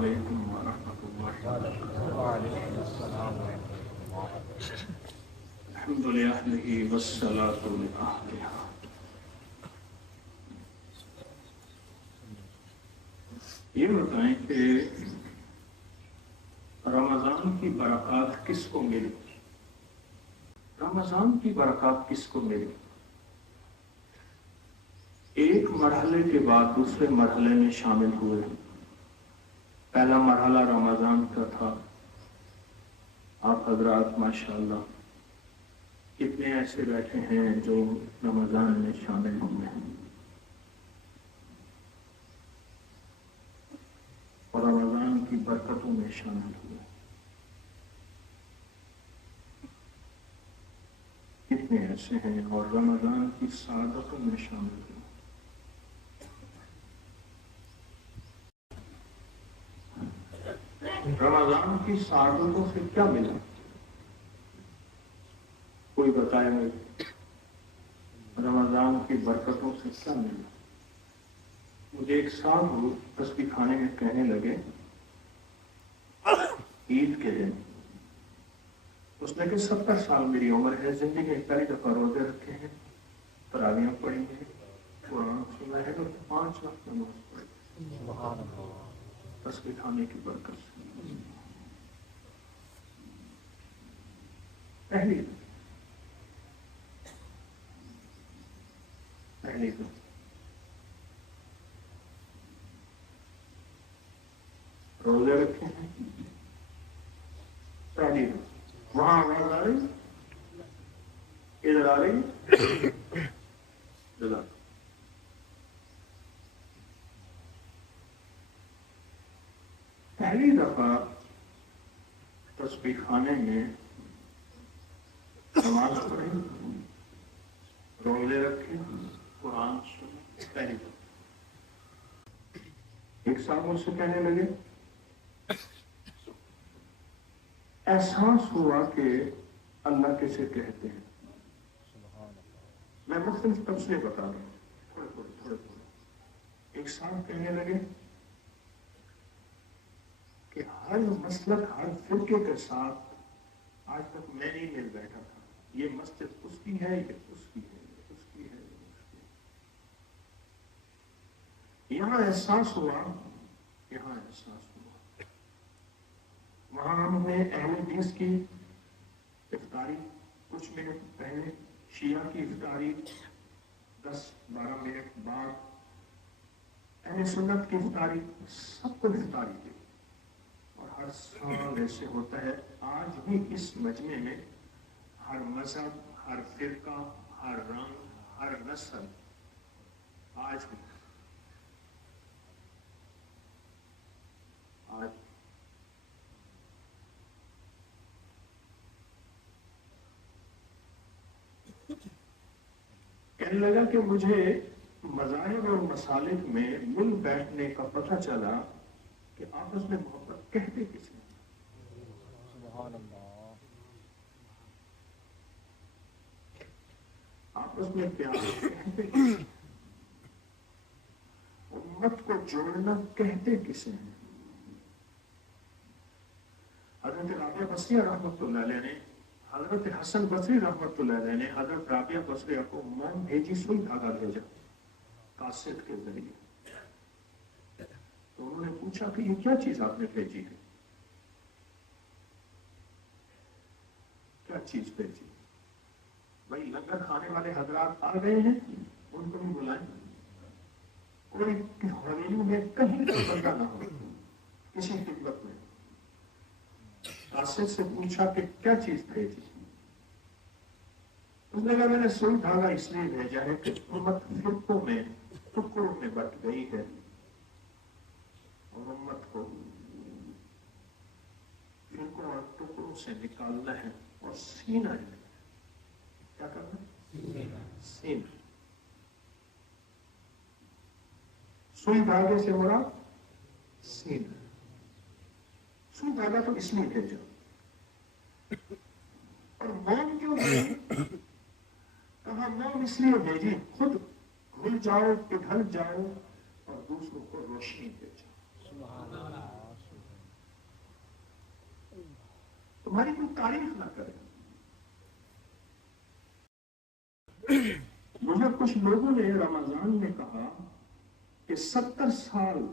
علیکم ورحمۃ اللہ وبرکاتہ۔ الحمد للہ والصلاۃ لأہلہا۔ یہ بتائیں کہ رمضان کی برکات کس کو ملی؟ رمضان کی برکات کس کو ملی؟ ایک مرحلے کے بعد دوسرے مرحلے میں شامل ہوئے۔ پہلا مرحلہ رمضان کا تھا۔ آپ حضرات ماشاءاللہ کتنے ایسے بیٹھے ہیں جو رمضان میں شامل ہوئے ہیں اور رمضان کی برکتوں میں شامل ہوئے۔ کتنے ایسے ہیں اور رمضان کی سعادتوں میں شامل ہوئے۔ رمضان کی سعادتوں سے کیا ملا؟ کوئی بتائے گا؟ رمضان کی برکتوں سے کیا ملا؟ مجھے ایک صاحب تسبیح خانے میں کہنے لگے عید کے دن، اس نے کہ 70 سال میری عمر ہے، زندگی میں پہلی دفعہ روزے رکھے ہیں، تراویح پڑھی ہیں، قرآن سنا ہے اور 5 وقت نماز پڑھی تسبیح خانے کی برکت سے۔ پہلی روزے رکھے ہیں، پہلی وہاں آواز آ رہی، ادھر آ رہی، ادھر پہلی دفعہ تسبیح خانے میں نماز پڑھی، روزے رکھے، قرآن سنا، پہلی دفعہ۔ ایک صاحب مجھ سے کہنے لگے احساس ہوا کہ اللہ کسے کہتے ہیں۔ میں مختلف تفصیلیں بتا رہا ہوں، تھوڑے۔ ایک صاحب کہنے لگے کہ ہر مسلک ہر فرقے کے ساتھ آج تک میں نہیں مل بیٹھا تھا، یہ مسجد اس کی ہے، یہ اس کی ہے، یہ اس کی ہے، یہ اس کی ہے۔ یہاں احساس ہوا، وہاں ہم نے اہل حدیث کی افطاری کچھ منٹ پہلے، شیعہ کی افطاری 10-12 منٹ بعد، اہل سنت کی افطاری، سب کو افطاری دی۔ اور ہر سال ایسے ہوتا ہے، آج بھی اس مجمع میں ہر مذہب، ہر فرقہ، ہر رنگ، ہر نسل، آج بھی کہنے لگا کہ مجھے مذاہب اور مسالک میں مل بیٹھنے کا پتہ چلا کہ آپس میں محبت کہتے کسی آپس میں پیار کہتے کسی، امت کو جوڑنا کہتے کسی ہیں۔ حضرت رابعہ بصریہ رحمۃ اللہ علیہ نے، حضرت حسن بصری رحمۃ اللہ علیہ نے حضرت رابعہ بصریہ کو موم بھیجی، سوئی دھاگا بھیجا قاصد کے ذریعے۔ تو انہوں نے پوچھا کہ یہ کیا چیز آپ نے بھیجی ہے؟ کیا چیز بھیجی؟ بھائی لنگر کھانے والے حضرات آ گئے ہیں، ان کو بھی بلائیں، کوئی حویلی میں کہیں کا بندہ نہ ہو، کسی خدمت میں۔ قاصد سے پوچھا کہ کیا چیز بھیجی؟ اس نے کہا میں نے سوئی دھاگا اس لیے بھیجا ہے کہ امت فرقوں میں، ٹکڑوں میں بٹ گئی ہے، اور امت کو فرقوں اور ٹکڑوں سے نکالنا ہے اور سینہ ہے۔ کیا کرنا؟ سینہ۔ سوئی دھاگے سے مراد سینہ۔ سوئی دھاگا تو اس لیے بھیجا، اور موم کیوں بھیجی؟ کہا موم اس لیے بھیجی خود گھل جاؤ، پگھل جاؤ اور دوسروں کو روشنی دے جاؤ۔ ہماری کوئی تعریف نہ کرے. مجھے کچھ لوگوں نے رمضان میں کہا کہ 70 سال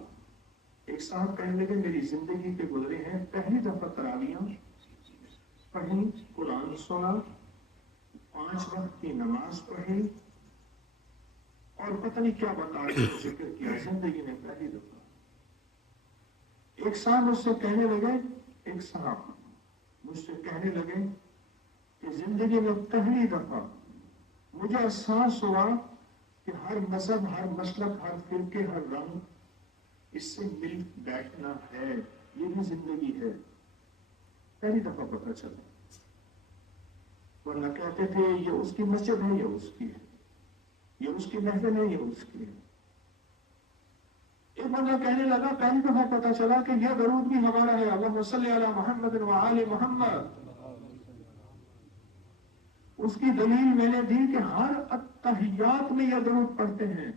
ایک صاحب کہنے لگے میری زندگی کے گزرے ہیں، پہلی دفعہ تراویاں پڑھی، قرآن سنا، 5 وقت کی نماز پڑھی، اور پتہ نہیں کیا بتا رہے ذکر کیا زندگی میں پہلی دفعہ. ایک صاحب مجھ سے کہنے لگے، ایک صاحب مجھ سے کہنے لگے کہ زندگی میں پہلی دفعہ مجھے احساس ہوا کہ ہر مذہب، ہر مسلک، ہر فرقے، ہر رنگ، اس سے مل بیٹھنا ہے، یہ بھی زندگی ہے. پہلی دفعہ پتہ چلا. ورنہ کہتے تھے یہ اس کی مسجد ہے، یہ اس کی ہے، یہ اس کی محفل ہے، یہ اس کی ہے. ایک بندہ کہنے لگا پہلی دفعہ پتہ چلا کہ یہ درود بھی ہمارا ہے، اللہم صلی علی محمد و آل محمد. اس کی دلیل میں نے دی کہ ہر اتحیات میں یہ درود پڑھتے ہیں.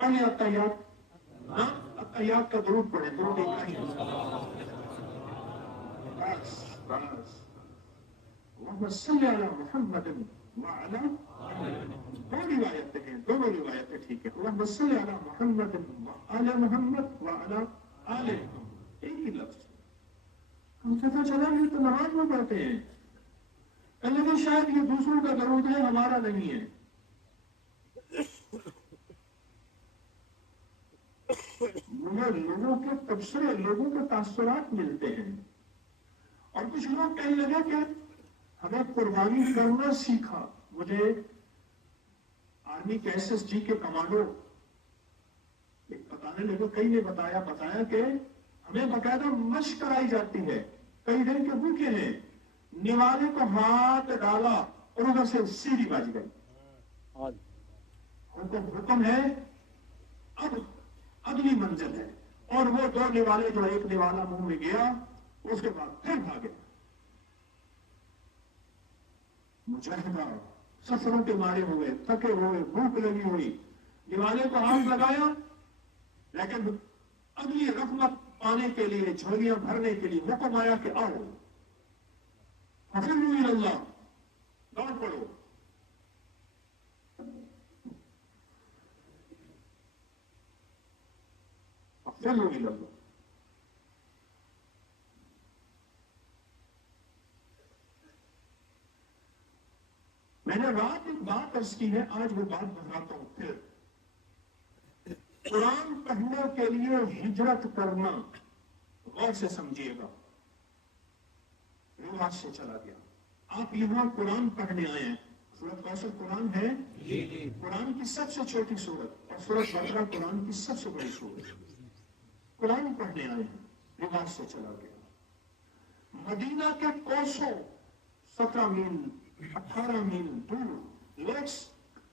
پہلے اتحیات اتحیات کا درود پڑھیں، درود ابراہیم. بس بس اللہم صلی علی محمد وعلی، دو روایتیں ہیں، دونوں روایتیں ٹھیک ہے. اللہم صلی علی محمد وعلی محمد وعلی آل محمد، ایک ہی لفظ. ہم پتہ چلا یہ تو نماز میں پڑھتے ہیں، لیکن شاید یہ دوسروں کا درود ہے، ہمارا نہیں ہے. مجھے لوگوں کے تبصرے، لوگوں کے تاثرات ملتے ہیں، اور کچھ لوگ کہنے لگے کہ ہمیں قربانی کرنا سیکھا. مجھے آرمی کے SSG کے کمانڈو بتانے لگے، کئی نے بتایا کہ ہمیں باقاعدہ مشق کرائی جاتی ہے، کئی دن کے بھوکے ہیں، نوالے کو ہاتھ ڈالا اور ادھر سے سیڑھی بج گئی. حکم ہے، اب اگلی منزل ہے، اور وہ 2 نوالے جو ایک نوالا منہ میں گیا، اس کے بعد پھر بھاگے. مجاہدہ سفروں کے مارے ہوئے، تھکے ہوئے، بھوک لگی ہوئی، نوالے کو ہاتھ لگایا، لیکن اگلی رحمت پانے کے لیے، جھولیاں بھرنے کے لیے حکم آیا کہ آؤ ففروا الی اللہ، دوڑ پڑو. ففروا الی اللہ. میں نے رات ایک بات عرض کی ہے، آج وہ بات بتاتا ہوں پھر. قرآن پڑھنے کے لیے ہجرت کرنا، غور سے سمجھیے گا. رواج سے چلا گیا. آپ یہاں قرآن پڑھنے آئے ہیں، سورۃ کوثر قرآن ہے، قرآن کی سب سے چھوٹی سورت، اور سورۃ بقرہ قرآن کی سب سے بڑی سورت. قرآن پڑھنے آئے ہیں، رواج سے چلا گیا. مدینہ کے کوسوں 17 میل 18 میل دور لوگ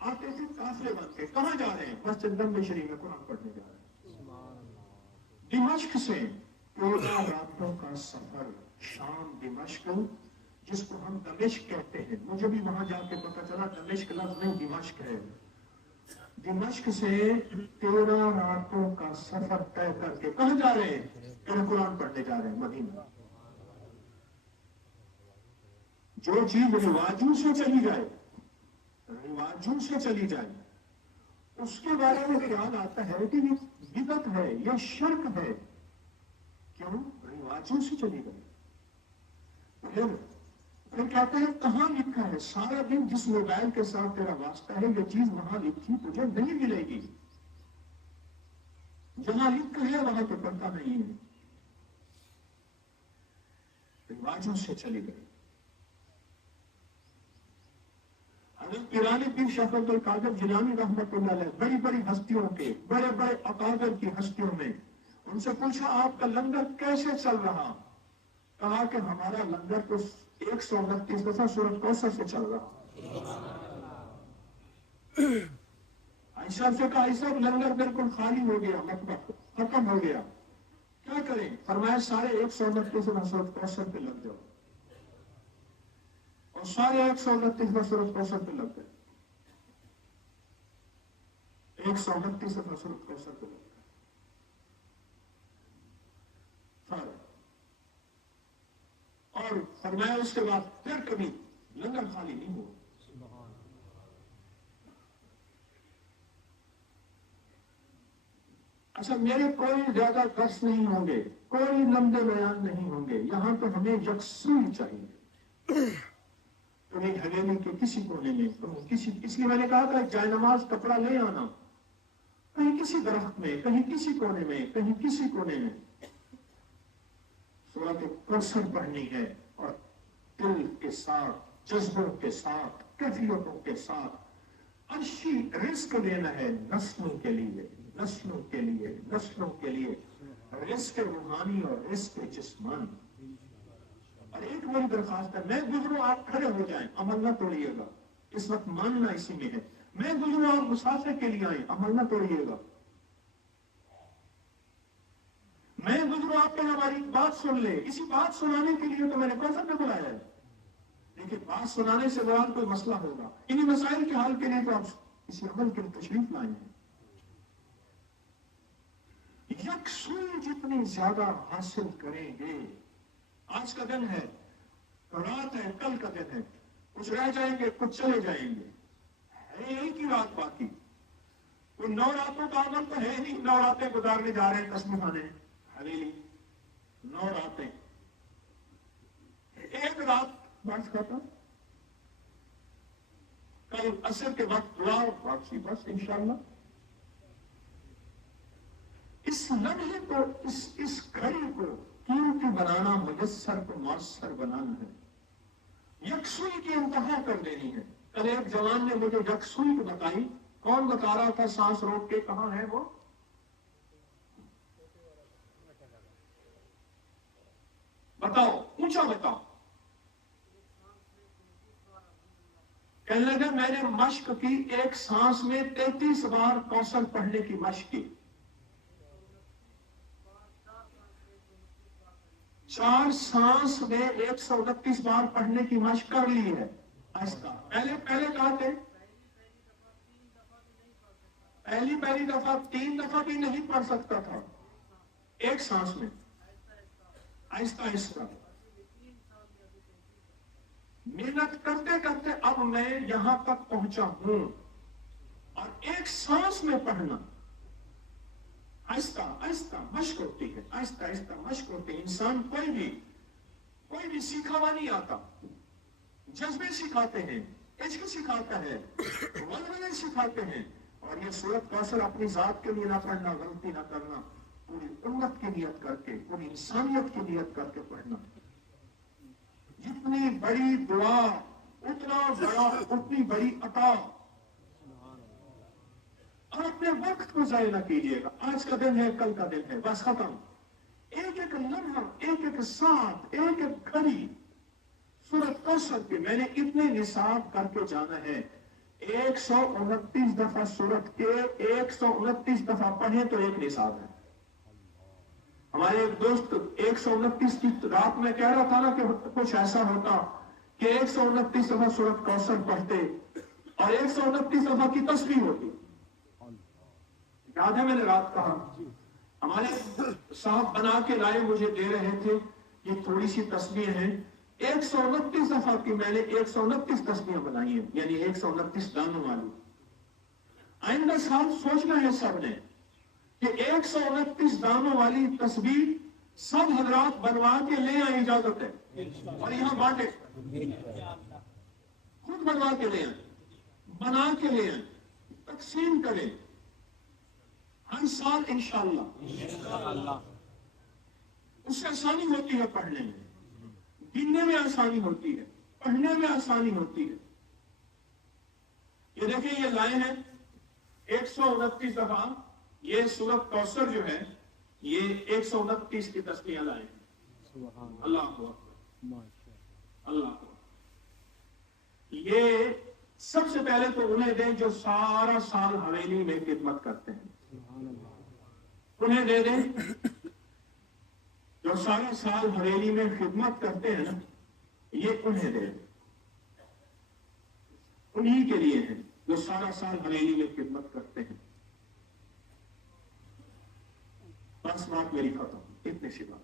آتے تھے قافلے بن کے. کہاں جا رہے ہیں؟ مسجد نبوی شریف میں قرآن پڑھنے جا رہے ہیں. دمشق سے 14 راتوں کا سفر، شام دمشق، جس کو ہم دمشق کہتے ہیں. مجھے بھی وہاں جا کے پتہ چلا دمشق لفظ نہیں دمشق ہے. دمشق سے 13 راتوں کا سفر طے کر کے کہاں جا رہے ہیں؟ کہ قرآن پڑھنے جا رہے ہیں مدینہ. جو چیز رواجوں سے چلی جائے، رواجوں سے چلی جائے، اس کے بارے میں خیال آتا ہے کہ یہ بدعت ہے، یہ شرک ہے. کیوں؟ رواجوں سے چلی گئی. پھر کہتے ہیں کہاں لکھا ہے؟ سارا دن جس موبائل کے ساتھ تیرا واسطہ ہے، یہ چیز وہاں لکھی تجھے نہیں ملے گی. جہاں لکھا ہے وہاں تو پڑھتا نہیں ہے. رواجوں سے چلی گئی. حضرت پیرانی پیر شیخ عبد القادر جیلانی رحمۃ اللہ علیہ، بڑی بڑی ہستیوں کے، بڑے بڑے اکابر کی ہستیوں میں، ان سے پوچھا آپ کا لنگر کیسے چل رہا؟ کہا کہ ہمارا لنگر تو 129 دفعہ سورۃ کوثر سے چل رہا. عائشہ سے کہا عائشہ لنگر بالکل خالی ہو گیا، مطبخ ختم ہو گیا، کیا کریں؟ فرمایا سارے 129 دفعہ سورۃ کوثر پہ لگ جاؤ. اور سارے 129 دفعہ سورۃ کوثر پہ لگ گئے. 129 دفعہ سورۃ کوثر پہ لگ گئے سارے. اور فرمایا اس کے بعد پھر کبھی لنگر خالی نہیں ہو. اچھا میرے کوئی زیادہ درس نہیں ہوں گے, کوئی لمبے بیان نہیں ہوں گے, یہاں تو ہمیں یکسوئی چاہیے. کہیں حویلی کے کسی کونے میں اس لیے میں نے کہا تھا جائے نماز کپڑا لے آنا, کہیں کسی درخت میں, کہیں کسی کونے میں, کہیں کسی کونے میں سورۃ کوثر پڑھنی ہے, اور دل کے ساتھ, جذبوں کے ساتھ, کیفیتوں کے ساتھ عرشی رزق دینا ہے نسلوں کے لیے, نسلوں کے لیے, نسلوں کے لیے, رزق روحانی اور رزق جسمانی. اور ایک بڑی درخواست ہے, میں گزروں آپ کھڑے ہو جائیں, عمل نہ توڑیے گا, اس وقت ماننا اسی میں ہے. میں گزروں آپ مسافر کے لیے آئیں, عمل نہ توڑیے گا. میں گزروں آپ کو ہماری بات سن لے, اسی بات سنانے کے لیے تو میں نے کوثر میں بلایا ہے. لیکن بات سنانے سے بعد کوئی مسئلہ ہوگا, انہی مسائل کے حل کے لیے تو آپ اسی عمل کے لیے تشریف لائے ہیں. یکسوئی جتنی زیادہ حاصل کریں گے, آج کا دن ہے, رات ہے, کل کا دن ہے, کچھ رہ جائیں گے, کچھ چلے جائیں گے, ہے ایک ہی رات باقی. کوئی 9 راتوں کا عمل تو ہے نہیں, 9 راتیں گزارنے جا رہے ہیں تسبیح خانے حویلی, 9 راتیں, ایک رات بس ختم, کل عصر کے وقت دعا اور واپسی, بس انشاءاللہ. اس لمحے کو, اس گھڑی کو قیمتی بنانا, میسر کو مؤثر بنانا ہے, یکسوئی کی انتہا کر دینی ہے. کل ایک جوان نے مجھے یکسوئی کو بتائی, کون بتا رہا تھا سانس روک کے, کہاں ہے وہ, بتاؤ, اونچا بتاؤ. کہنے لگا میں نے مشق کی, ایک سانس میں 33 بار کوثر پڑھنے کی مشق کی, 4 سانس میں 129 بار پڑھنے کی مشق کر لی ہے. آہستہ, پہلے کہا تھے پہلی دفعہ 3 دفعہ بھی نہیں پڑھ سکتا تھا ایک سانس میں, آہستہ آہستہ محنت کرتے کرتے اب میں یہاں تک پہنچا ہوں. اور ایک سانس میں پڑھنا آہستہ آہستہ مشق ہوتی ہے, آہستہ آہستہ مشق ہوتی ہے. انسان کوئی بھی سیکھا ہوا نہیں آتا, جذبے سکھاتے ہیں, عشق سکھاتا ہے, ولولے سکھاتے ہیں. اور یہ سورۃ کوثر اپنی ذات کے لیے نہ پڑھنا, غلطی نہ کرنا, پوری امت کی نیت کر کے, پوری انسانیت کی نیت کر کے پڑھنا. جتنی بڑی دعا اتنی بڑی عطا. اور اپنے وقت کو ضائع نہ کیجیے گا. آج کا دن ہے, کل کا دن ہے, بس ختم. ایک ایک لمحہ, ایک ایک ساتھ, ایک ایک گھڑی سورۃ کوثر کے میں نے اتنے نصاب کر کے جانا ہے. 129 دفعہ سورت کے 129 دفعہ پڑھیں تو ایک نصاب ہے. ہمارے ایک دوست 129 کی رات میں کہہ رہا تھا نا کہ کچھ ایسا ہوتا کہ 129 دفعہ سورۃ کوثر پڑھتے اور 129 دفعہ کی تسبیح ہوتی. یاد ہے میں نے رات کہا, ہمارے صاحب بنا کے لائے, مجھے دے رہے تھے, یہ تھوڑی سی تسبیح ہیں, 129 دفعہ کی میں نے 129 تسبیحیں بنائی ہیں, یعنی 129 دانوں والی. آئندہ سال سوچنا ہے سب نے کہ 129 دانوں والی تسبیح سب حضرات بنوا کے لے آئیں, اجازت ہے, اور یہاں بانٹے, خود بنوا کے لے آئیں, بنا کے لے آئیں, تقسیم کریں ہر سال انشاءاللہ. اس سے آسانی ہوتی ہے پڑھنے میں, گننے میں آسانی ہوتی ہے, پڑھنے میں آسانی ہوتی ہے. یہ دیکھیں, یہ لائے ہیں 129 دفعہ, یہ سورۃ کوثر جو ہے یہ 129 کی تسبیحیں لائے ہیں. اللہ اکبر, اللہ اکبر. یہ سب سے پہلے تو انہیں دیں جو سارا سال حویلی میں خدمت کرتے ہیں, انہیں دے دیں جو سارا سال حویلی میں خدمت کرتے ہیں نا, یہ انہیں دے دیں, انہی کے لیے ہیں جو سارا سال حویلی میں خدمت کرتے ہیں. بس بات میری ختم, اتنی سی بات.